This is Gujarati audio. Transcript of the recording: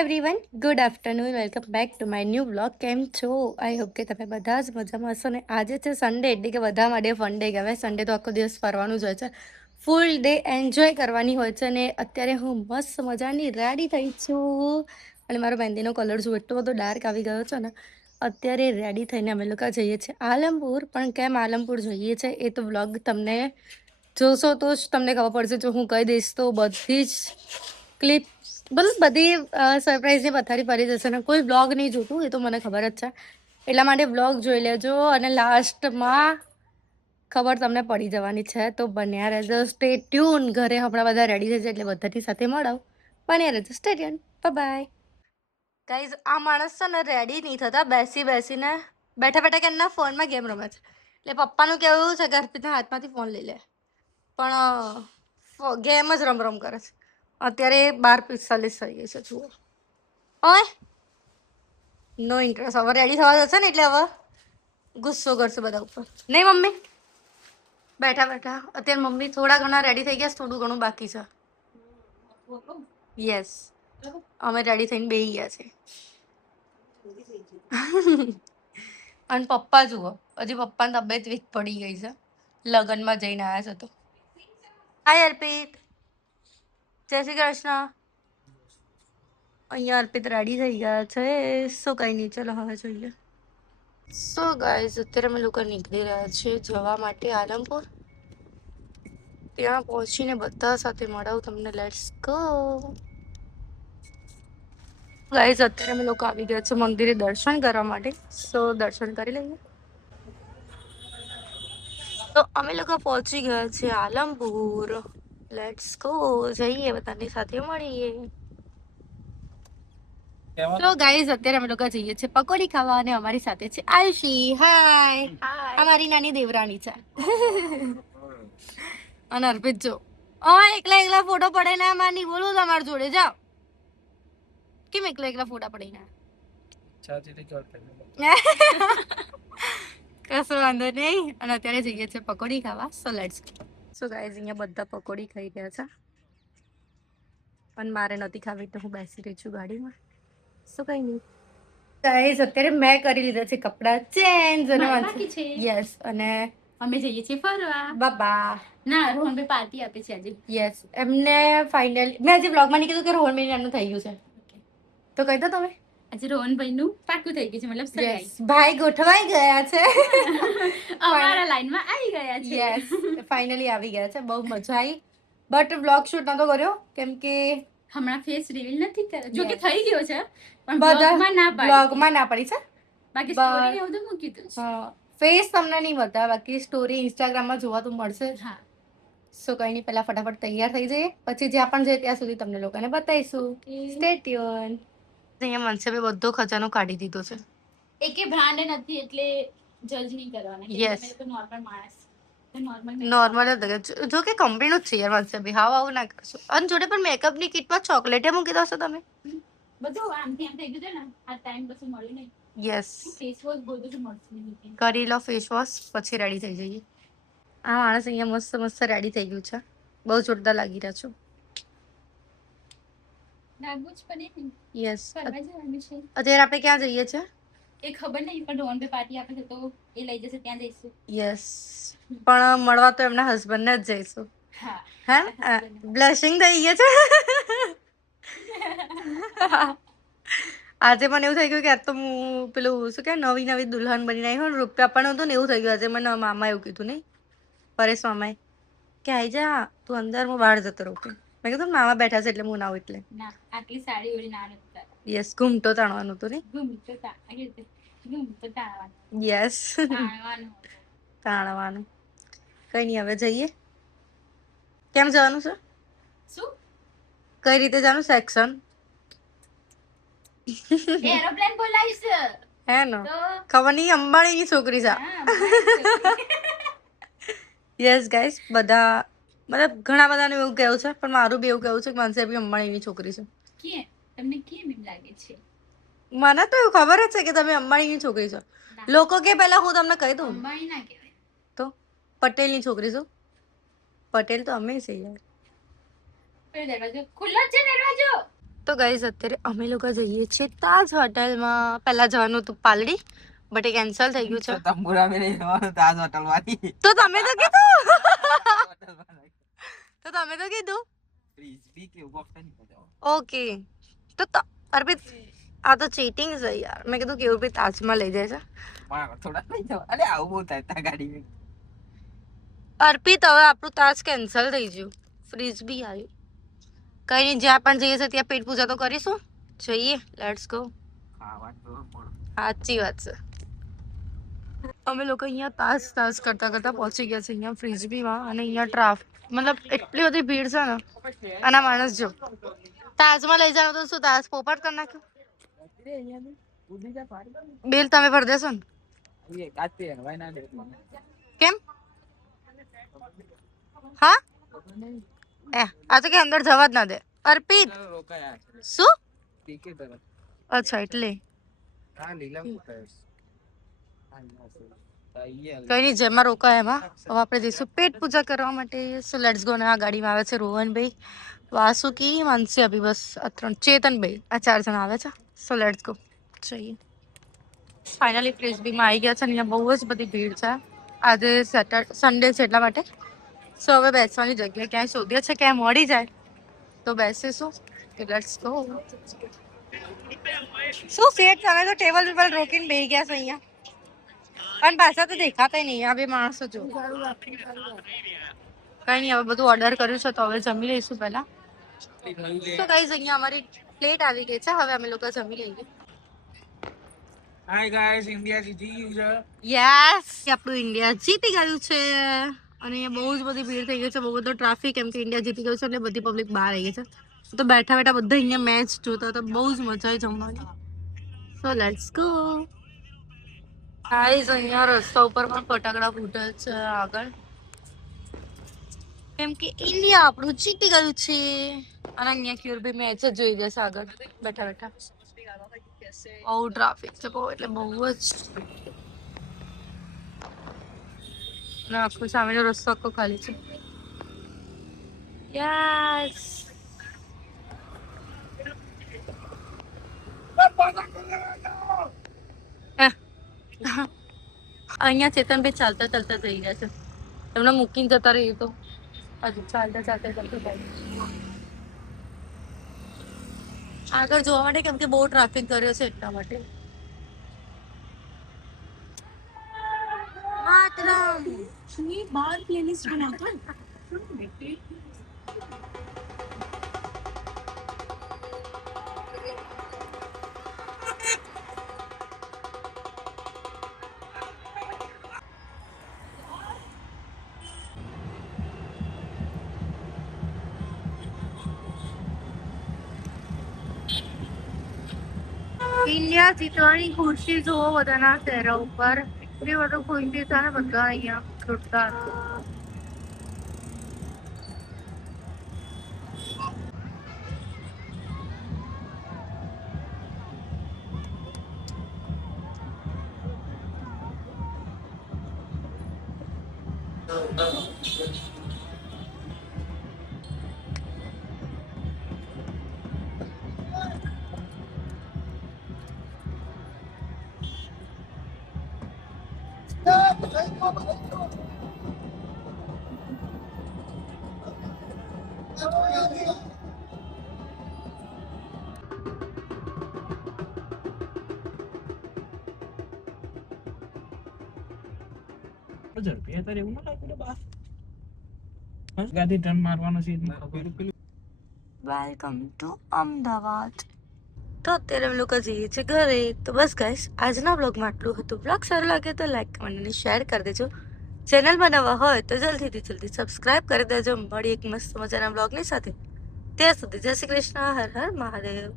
Everyone good afternoon welcome back to my new blog. કેમ છો? આઈ હોપ કે તમે બધા જ મજામાં હશો ને આજે છે સન્ડે એટલે કે બધા માટે ફન ડે કહેવાય. સન્ડે તો આખો દિવસ ફરવાનું જ હોય છે, ફૂલ ડે એન્જોય કરવાની હોય છે. અને અત્યારે હું મસ્ત મજાની રેડી થઈ છું અને મારો મહેંદીનો કલર જો એટલો બધો ડાર્ક આવી ગયો છે ને. અત્યારે રેડી થઈને અમે લોકો જઈએ છીએ આલમપુર. પણ કેમ આલમપુર જઈએ છીએ એ તો વ્લોગ તમને જોશો તો જ તમને ખબર પડશે. જો હું કહી દઈશ તો બધી જ ક્લિપ બધી સરપ્રાઈઝની પથારી ફરી જશે ને કોઈ બ્લોગ નહીં જોતું, એ તો મને ખબર જ છે. એટલા માટે બ્લોગ જોઈ લેજો અને લાસ્ટમાં ખબર તમને પડી જવાની છે. તો બન્યા રહેજો, સ્ટે ટ્યુન. ઘરે હમણાં બધા રેડી થઈ જાય એટલે બધાની સાથે મળાવ. બન્યા રહેજો, સ્ટે ટ્યુન. બાય. ગાઈઝ, આ માણસ છે ને રેડી નહીં થતા, બેસીને બેઠા બેઠા કેમના ફોનમાં ગેમ રમે છે. એટલે પપ્પાનું કેવું છે કે અર્પિતના હાથમાંથી ફોન લઈ લે, પણ ગેમ જ રમ કરે છે. અત્યારે 12:45 થઈ ગઈ છે. જુઓ, ઓય નો ઇન્ટરેસ્ટ. હવે રેડી થવા જશે ને એટલે હવે ગુસ્સો કરશે બધા ઉપર. નહીં મમ્મી, બેઠા બેઠા અત્યારે મમ્મી થોડા ઘણા રેડી થઈ ગયા છે, થોડું ઘણું બાકી છે. યસ, અમે રેડી થઈને બેસી ગયા છે. અને પપ્પા જુઓ, હજી પપ્પાની તબિયત વીક પડી ગઈ છે, લગ્નમાં જઈને આવ્યા છે તો. હાય અર્પિત, જય શ્રી કૃષ્ણ. અહીંયા અર્પિત રેડી થઈ ગયા છે. શું કઈ નહીં, ચલો હવે જોઈએ. સો ગાઈઝ, અત્યારે અમે લોકો નીકળી રહ્યા છીએ જવા માટે આલમપુર. ત્યાં પહોંચીને બધા સાથે મળાવું તમને. Let's go guys. અત્યારે અમે લોકો આવી ગયા છે મંદિરે દર્શન કરવા માટે. સો દર્શન કરી લઈએ. તો અમે લોકો પહોંચી ગયા છે આલમપુર. લેટ્સ ગો, જઈએ બધાની સાથે મળીએ. તો ગાઈઝ, અત્યારે અમે લોકો જઈએ છીએ પકોડી ખાવા અને અમારી સાથે છે આયુષી. હાય, અમારી નાની દેવરાણી છે. અને અર્પિત જો એકલા ફોટો પડે ને આમાં નહીં બોલું તમારી જોડે. જાઓ, કેમ એકલા ફોટા પડી ના? કશો વાંધો નહીં. અને અત્યારે જઈએ છીએ પકોડી ખાવા. So let's go. So guys, અહીંયા બધા પકોડી ખાઈ ગયા છે પણ મારે નથી ખાવી તો હું બેસી રહી છું ગાડીમાં. શું કઈ નહીં ગાઈઝ. અત્યારે મેં કરી લીધા છે કપડાં ચેન્જ અને યસ, અને અમે જઈએ છીએ ફરવા. બાબા ના, રોહનભાઈ પાર્ટી આપે છે આજે. યસ, એમને ફાઇનલી મેં આજે વ્લોગમાં નહીં કીધું કે રોહનભાઈ એમનું થઈ ગયું છે, તો કહી દો તમે. આજે રોહનભાઈ નું પાકું થઈ ગયું છે, મતલબ યસ, ભાઈ ગોઠવાઈ ગયા છે. અમારા લાઈનમાં આવી ગયા છે. યસ, ફાઇનલી આવી ગયા છે. બહુ મજા આવી, બટ વ્લોગ શૂટ નતો કર્યો કેમ કે હમણાં ફેસ રિવીલ નથી કર્યો. જો કે થઈ ગયો છે પણ બ્લોગમાં ના પડી છે. બાકી સ્ટોરી એવું તો મૂકી દીધું છે. ફેસ તમને નહીં બતાવે, બાકી સ્ટોરી ઇન્સ્ટાગ્રામમાં જોવા તો મળશે જ. હા, સો કઈ નહીં, પહેલા ફટાફટ તૈયાર થઈ જઈએ, પછી જ્યાં પણ જઈએ ત્યાં સુધી તમને લોકોને બતાવીશું. Stay tune. અહીંયા મનસે બી બધો ખજાનો કાઢી દીધો છે. એકે બ્રાન્ડ નથી એટલે જજ નહીં કરવાના. યસ, તમે તો નોર્મલ માણસ, નોર્મલ જ જો કે કંપનીનું જ છે યાર. મનસે બી હાવ આવું ના કરશો. અને જોડે પણ મેકઅપની કિટમાં ચોકલેટે મૂકી દો છો તમે. બધું આમથી આમ થઈ ગયું છે ને, આ ટાઈમ પછી મળ્યું નહીં. યસ, ફેસ વોશ બધું મળશે. કરી લો ફેસ વોશ, પછી રેડી થઈ જઈએ. આ માણસ અહીંયા મસ્ત મસ્ત રેડી થઈ ગયું છે. બહુ જોરદાર લાગી રહ્યા છો. યસ, અત્યારે આપણે ક્યાં જઈએ છીએ એ ખબર નહીં, પણ રોહનભાઈ પાર્ટી આપે છે તો એ લઈ જશે, ત્યાં જઈશું. યસ, પણ મળવા તો એમના હસબન્ડને જ જઈશું. હા, બ્લશિંગ થઈ ગઈ છે. આજે મને એવું થઈ ગયું કે આ તો હું પેલું શું કે નવી દુલ્હન બની આવી હોય, રૂપિયા આપવાનું હતું ને એવું થઈ ગયું. આજે મને મામા એવું કીધું નહીં, પરેશ મામાએ, કે આઈ જા તું અંદર, હું બહાર જતો રહું. મેં કીધું મામા બેઠા છે એટલે હું ના આવું. એટલે ના, આટલી સાડી ઓળી ના નતા. યસ, ઘૂમતો તાણવાનું હતું ને. ઘૂમતો તાણવાનું. યસ, તાણવાનું. કઈ નહીં, હવે જઈએ. કેમ જવાનું છે? શું કઈ રીતે જવાનું? સેક્શન એરોપ્લેન બોલાવીશ હે ને, ખબર નહીં, અંબાણીની છોકરી છે. યસ ગાઈસ, બધા મતલબ ઘણા બધાને એવું કહેવું છે, પણ મારું બી એવું કહેવું છે કે મનસે બી અંબાણીની છોકરી છે. કે તમને કેમ એમ લાગે છે? મને તો એવું ખબર જ છે કે તમે અંબાણીની છોકરી છો. લોકો કે પહેલા હું તમને કહી દઉં, અંબાણી ના કહેવાય તો પટેલની છોકરી છું. પટેલ તો અમે છે યાર. દરવાજો ખુલ્લો છે, દરવાજો. તો ગાઈઝ અત્યારે અમે લોકો જઈએ છીએ તાજ હોટલમાં. પહેલા જવાનું હતું પાલડી, બટ એ કેન્સલ થઈ ગયું છે. તંબુરા મે નહીં જવાનું, તાજ હોટલ માંથી. તો તમે તો કીધું તો તમે તો કીધું ફ્રીઝબી કે ઓપ્શન નહીં બતાવો. ઓકે તો અર્પિત આ તો ચીટિંગ છે યાર. મેં કીધું કેવું બી તાજમાં લઈ જાય છે. મારા થોડા નહીં જવા. અરે આવું બહુ થાય તા ગાડી. અર્પિત હવે આપણું તાજ કેન્સલ થઈ ગયું. ફ્રીજ બી આવ્યું. કઈ નહીં, જ્યાં પણ જઈએ છીએ ત્યાં પેટ પૂજા તો કરીશું. જઈએ, લેટ્સ ગો. ખાવા તો પણ સાચી વાત છે. અમે લોકો અહીંયા તાજ કરતા કરતા પહોંચી ગયા છે અહીંયા ફ્રીજબીમાં. અને અહીંયા ટ્રાફિક મતલબ એટલી બધી ભીડ છે ને. આના માણસ જો તાજમાં લઈ જાવ તો શું તાજ પોપટ કરી નાખ્યું. બિલ તમે ભરી દેશો ને? કેમ? હા આ તો કે અંદર જવા જ ના દે. અર્પિત શું? અચ્છા એટલે કઈ નહીં, જેમાં રોકાય એમાં. હવે આપણે જઈશું પેટ પૂજા કરવા માટે. So let's go. આ ગાડીમાં આવે છે રોહનભાઈ, વાસુકી, માનસી, અભી, બસ આ 3, ચેતનભાઈ, આ 4 જણા આવે છે. સો લેટ્સ ગો, જઈએ. ફાઇનલી ફ્રીઝબીમાં આવી ગયા છે. અહીંયા બહુ જ બધી ભીડ છે. આજે સન્ડે છે એટલા માટે. સો હવે બેસવાની જગ્યા ક્યાંય શોધીએ છે, ક્યાંય મળી જાય તો બેસીશું. Let's go. શું સેટ, તમે તો ટેબલ પર રોકીને બેસી ગયા છો અહીંયા. પણ પાછા તો દેખાતા નહીં આ બે માણસો. જો કઈ નહીં, હવે બધું ઓર્ડર કર્યું છે તો હવે જમી લઈશું પહેલા. તો ગાઈઝ અહીંયા અમારી પ્લેટ આવી ગઈ છે. હવે અમે લોકો જમી લઈએ. હાય ગાઈસ, ઇન્ડિયા જીતી ગયું છે. યસ, આપણું ઇન્ડિયા જીતી ગયું છે. અને અહીંયા બહુ જ બધી ભીડ થઈ ગઈ છે, બહુ બધો ટ્રાફિક. કેમ કે ઇન્ડિયા જીતી ગયું છે એટલે બધી પબ્લિક બહાર આવી ગઈ છે. તો બેઠા બેઠા બધા અહીંયા મેચ જોતા હતા. બહુ જ મજા આવી જમવાની. So let's go. ગાઈસ અહીંયા રસ્તા ઉપર પણ ફટાકડા ફૂટે છે આગળ, કેમ કે ઇન્ડિયા આપણું જીતી ગયું છે. અને અહીંયા ક્યુર બી મેચ જ જોઈ જશે આગળ બેઠા બેઠા. બહુ ટ્રાફિક છે, બહુ એટલે બહુ જ. અને આખું સામેનો રસ્તો આખો ખાલી છે. યસ. અહીંયા ચેતનભાઈ ચાલતા ચાલતા જઈ ગયા છે. એમને મૂકીને જતા રહી તો હજુ ચાલતા ચાલતા ચાલતા જાય આગળ જોવા માટે, કેમ કે બહુ ટ્રાફિક કર્યો છે એટલા માટે. માતરમ ये बार प्लेलिस्ट बनाता है. ઇન્ડિયા જીતવાની ખુશી જોવો બધાના ચહેરા ઉપર. એટલી બધું ખુશી છે ને, બધા અહીંયા છૂટતા વેલકમ ટુ અમદાવાદ. તો અત્યારે અમે લોકો જઈએ છીએ ઘરે. તો બસ ગાઈસ, આજના બ્લોગમાં આટલું હતું. બ્લોગ સારો લાગે તો લાઈક, કમેન્ટ અને શેર કરી દેજો. ચેનલ બનાવવા હોય તો જલ્દી સબસ્ક્રાઇબ કરી દેજો. મળી એક મસ્ત મજાના બ્લોગની સાથે. ત્યાં સુધી જય શ્રી કૃષ્ણ. હર હર મહાદેવ.